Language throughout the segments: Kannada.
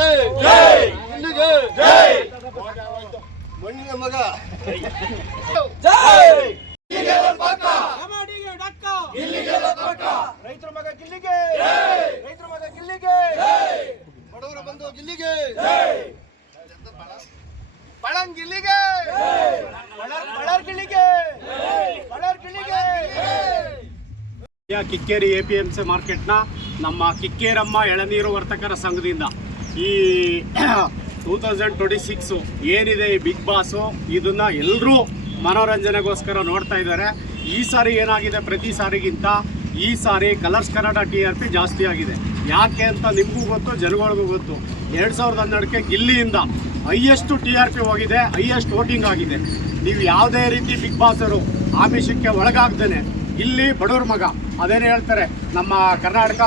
ಜೈ ಜೈ ಗಿಲ್ಲಿಗೆ ಜೈ ಮಣ್ಣಿನ ಮಗ ಜೈ ಗಿಲ್ಲಿಗೆ ಪಕ್ಕ ಕಮಾಡಿಗೆ ಡಕ್ಕ ಗಿಲ್ಲಿಗೆ ಪಕ್ಕ ರೈತರ ಮಗ ಗಿಲ್ಲಿಗೆ ಜೈ ರೈತರ ಮಗ ಗಿಲ್ಲಿಗೆ ಜೈ ಬಡವರ ಬಂಧು ಗಿಲ್ಲಿಗೆ ಜೈ ಬಳಂಗ್ ಗಿಲ್ಲಿಗೆ ಜೈ ಬಳರ್ ಗಿಲ್ಲಿಗೆ ಜೈ ಬಳರ್ ಗಿಲ್ಲಿಗೆ ಕಿಕ್ಕೇರಿ APMC ಮಾರ್ಕೆಟ್ನ ನಮ್ಮ ಕಿಕ್ಕೇರಮ್ಮ ಎಳನೀರು ವರ್ತಕರ ಸಂಘದಿಂದ ಈ 2026 ಏನಿದೆ ಈ ಬಿಗ್ ಬಾಸು ಇದನ್ನು ಎಲ್ಲರೂ ಮನೋರಂಜನೆಗೋಸ್ಕರ ನೋಡ್ತಾ ಇದ್ದಾರೆ. ಈ ಸಾರಿ ಏನಾಗಿದೆ ಪ್ರತಿ ಸಾರಿಗಿಂತ ಈ ಸಾರಿ ಕಲರ್ಸ್ ಕನ್ನಡ TRP ಜಾಸ್ತಿ ಆಗಿದೆ. ಯಾಕೆ ಅಂತ ನಿಮಗೂ ಗೊತ್ತು, ಜನಗಳಿಗೂ ಗೊತ್ತು. 2012ಕ್ಕೆ ಗಿಲ್ಲಿಯಿಂದ ಹೈಯೆಸ್ಟ್ TRP ಹೋಗಿದೆ, ಹೈಯೆಸ್ಟ್ ವೋಟಿಂಗ್ ಆಗಿದೆ. ನೀವು ಯಾವುದೇ ರೀತಿ ಬಿಗ್ ಬಾಸರು ಆಮಿಷಕ್ಕೆ ಒಳಗಾಗ್ದೇನೆ ಇಲ್ಲಿ ಬಡವ್ರ ಮಗ ಅದೇನು ಹೇಳ್ತಾರೆ ನಮ್ಮ ಕರ್ನಾಟಕ,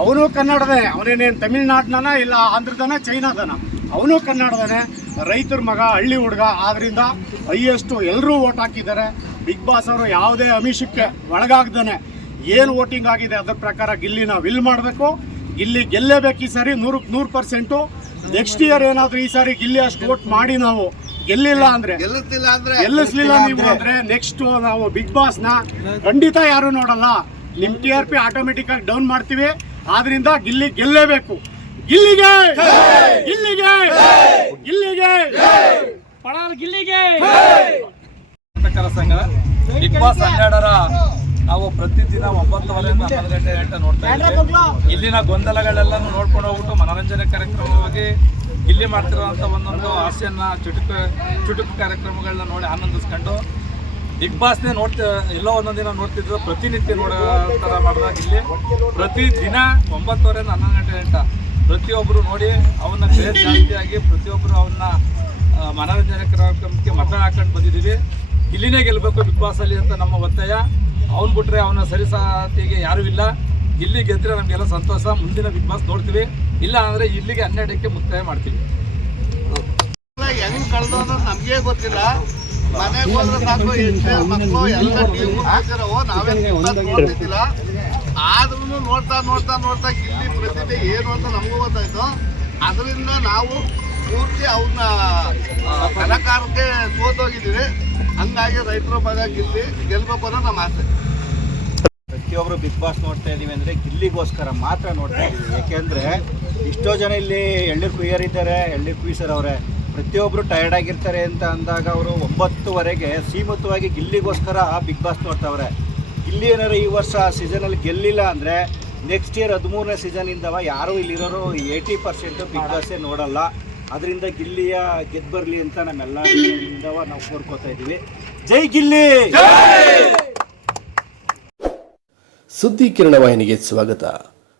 ಅವನು ಕನ್ನಡದೇ, ಅವನೇನೇನು ತಮಿಳ್ನಾಡಿನ ಇಲ್ಲ ಆಂಧ್ರದನ ಚೈನಾದನ, ಅವನು ಕನ್ನಡದನೇ, ರೈತರ ಮಗ ಹಳ್ಳಿ ಹುಡುಗ. ಆದ್ದರಿಂದ ಹೈಯೆಸ್ಟು ಎಲ್ಲರೂ ವೋಟ್ ಹಾಕಿದ್ದಾರೆ. ಬಿಗ್ ಬಾಸ್ ಅವರು ಯಾವುದೇ ಆಮಿಷಕ್ಕೆ ಒಳಗಾಗ್ದೇ ಏನು ವೋಟಿಂಗ್ ಆಗಿದೆ ಅದರ ಪ್ರಕಾರ ಗಿಲ್ಲಿನ ವಿಲ್ ಮಾಡಬೇಕು. ಗಿಲ್ಲಿ ಗೆಲ್ಲೇಬೇಕು ಈ ಸಾರಿ 100%. ನೆಕ್ಸ್ಟ್ ಇಯರ್ ಏನಾದರೂ ಈ ಸಾರಿ ಗಿಲ್ಲಿ ಅಷ್ಟು ವೋಟ್ ಮಾಡಿ ನಾವು ಗೆಲ್ಲಿಲ್ಲ ಅಂದ್ರೆ ಗೆಲ್ಲಿಸ್ಲಿಲ್ಲ ನೀವು ಅಂದ್ರೆ ನೆಕ್ಸ್ಟ್ ನಾವು ಬಿಗ್ ಬಾಸ್ನ ಖಂಡಿತ ಯಾರು ನೋಡಲ್ಲ. ನಿಮ್ಮ TRP ಆಟೋಮೆಟಿಕ್ ಆಗಿ ಡೌನ್ ಮಾಡ್ತೀವಿ. ಆದ್ರಿಂದ ಗಿಲ್ಲಿ ಗೆಲ್ಲೇಬೇಕು. ಗಿಲ್ಲಿಗೆ ಗಿಲ್ಲಿಗೆ ಗಿಲ್ಲಿಗೆ ಪಡಾಲ್ ಗಿಲ್ಲಿಗೆ. ಸಂಘ ಬಿಗ್ ಬಾಸ್ 12ರ ನಾವು ಪ್ರತಿದಿನ 9:30 ಗಂಟೆ ನೋಡ್ತಾ ಇದ್ದೀವಿ. ಇಲ್ಲಿನ ಗೊಂದಲಗಳೆಲ್ಲನೂ ನೋಡ್ಕೊಂಡು ಹೋಗ್ಬಿಟ್ಟು ಮನೋರಂಜನೆ ಕಾರ್ಯಕ್ರಮವಾಗಿ ಇಲ್ಲಿ ಮಾಡ್ತಿರೋಂಥ ಒಂದೊಂದು ಹಾಸ್ಯನ ಚುಟುಕು ಕಾರ್ಯಕ್ರಮಗಳನ್ನ ನೋಡಿ ಆನಂದಿಸ್ಕೊಂಡು ಬಿಗ್ ಬಾಸ್ನೇ ಎಲ್ಲೋ ಒಂದೊಂದು ದಿನ ನೋಡ್ತಿದ್ರು, ಪ್ರತಿನಿತ್ಯ ನೋಡೋ ಥರ ಮಾಡಿದಾಗ ಇಲ್ಲಿ ಪ್ರತಿದಿನ 9:30 ಗಂಟೆ ಪ್ರತಿಯೊಬ್ಬರು ನೋಡಿ ಅವನ್ನ ಕ್ರೇಜ್ ಜಾಸ್ತಿಯಾಗಿ ಪ್ರತಿಯೊಬ್ಬರು ಅವನ್ನ ಮನೋರಂಜನೆ ಕಾರ್ಯಕ್ರಮಕ್ಕೆ ಮತ ಹಾಕೊಂಡು ಬಂದಿದ್ದೀವಿ. ಇಲ್ಲಿನೇ ಗೆಲ್ಲಬೇಕು ಬಿಗ್ ಬಾಸಲ್ಲಿ ಅಂತ ನಮ್ಮ ಒತ್ತಾಯ. ಅವ್ನು ಬಿಟ್ರೆ ಅವನ ಸರಿಸಾತಿಗೆ ಯಾರೂ ಇಲ್ಲ. ಇಲ್ಲಿ ಗೆದ್ದರೆ ನಮಗೆಲ್ಲ ಸಂತೋಷ. ಮುಂದಿನ ಬಿಗ್ ಬಾಸ್ ನೋಡ್ತೀವಿ, ಇಲ್ಲ ಅಂದರೆ ಇಲ್ಲಿಗೆ 12ಕ್ಕೆ ಮುಕ್ತಾಯ ಮಾಡ್ತೀವಿ. ಹೆಂಗ್ ಕಳೆದು ಅನ್ನೋದು ನಮ್ಗೆ ಗೊತ್ತಿಲ್ಲ. ಮನೆಗೆ ಹೋದ್ರೆ ಸಾಕು, ಹೆಣ್ಣು ಮಕ್ಕಳು ಎಲ್ಲ ಟೀಮ್ ಹಾಕಿರವೋ ನಾವೇನು ನೋಡ್ತಿದ್ದಿಲ್ಲ. ಆದ್ರೂ ನೋಡ್ತಾ ಗಿಲ್ಲಿ ಪ್ರತಿಭೆ ಏನು ಅಂತ ನಮಗೂ ಗೊತ್ತಾಯ್ತು. ಅದರಿಂದ ನಾವು ಪೂರ್ತಿ ಅವನ್ನ ಕಲಾಕಾರಕ್ಕೆ ಸೋತೋಗಿದ್ದೀವಿ. ಹಂಗಾಗಿ ರೈತರ ಮಗ ಗಿಲ್ಲಿ ಗೆಲ್ಬೇಕು ಅನ್ನೋ ನಮ್ಮ ಆಸೆ. ಪ್ರತಿಯೊಬ್ಬರು ಬಿಗ್ ಬಾಸ್ ನೋಡ್ತಾ ಇದ್ದೀವಿ ಅಂದರೆ ಗಿಲ್ಲಿಗೋಸ್ಕರ ಮಾತ್ರ ನೋಡ್ತಾ ಇದ್ದೀವಿ. ಯಾಕೆಂದರೆ ಎಷ್ಟೋ ಜನ ಇಲ್ಲಿ ಎಳ್ನೀರು ಕುಯ್ಯರಿದ್ದಾರೆ, ಎಳ್ನೀರು ಕುಯ್ಸರವ್ರೆ. ಪ್ರತಿಯೊಬ್ಬರು ಟಯರ್ಡ್ ಆಗಿರ್ತಾರೆ ಅಂತ ಅಂದಾಗ ಅವರು 9:00ವರೆಗೆ ಸೀಮಿತವಾಗಿ ಗಿಲ್ಲಿಗೋಸ್ಕರ ಬಿಗ್ ಬಾಸ್ ನೋಡ್ತಾವ್ರೆ. ಗಿಲ್ಲಿ ಏನಾದ್ರು ಈ ವರ್ಷ ಸೀಸನಲ್ಲಿ ಗೆಲ್ಲಿಲ್ಲ ಅಂದರೆ ನೆಕ್ಸ್ಟ್ ಇಯರ್ 13ನೇ ಸೀಸನಿಂದವ ಯಾರೂ ಇಲ್ಲಿರೋರು 80% ಬಿಗ್ ಬಾಸೇ ನೋಡಲ್ಲ. ಅದರಿಂದ ಗಿಲ್ಲಿಯ ಗೆದ್ದು ಬರಲಿ ಅಂತ ನಮ್ಮೆಲ್ಲರಿಂದವ ನಾವು ಕೋರ್ಕೋತಾ ಇದ್ದೀವಿ. ಜೈ ಗಿಲ್ಲಿ. ಸುದ್ದಿ ಕಿರಣ ವಾಹಿನಿಗೆ ಸ್ವಾಗತ.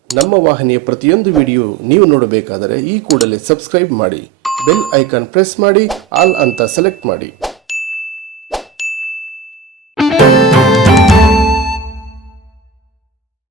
ನಮ್ಮ ವಾಹಿನಿಯ ಪ್ರತಿಯೊಂದು ವಿಡಿಯೋ ನೀವು ನೋಡಬೇಕಾದರೆ ಈ ಕೂಡಲೇ ಸಬ್ಸ್ಕ್ರೈಬ್ ಮಾಡಿ, ಬೆಲ್ ಐಕಾನ್ ಪ್ರೆಸ್ ಮಾಡಿ, ಆಲ್ ಅಂತ ಸೆಲೆಕ್ಟ್ ಮಾಡಿ.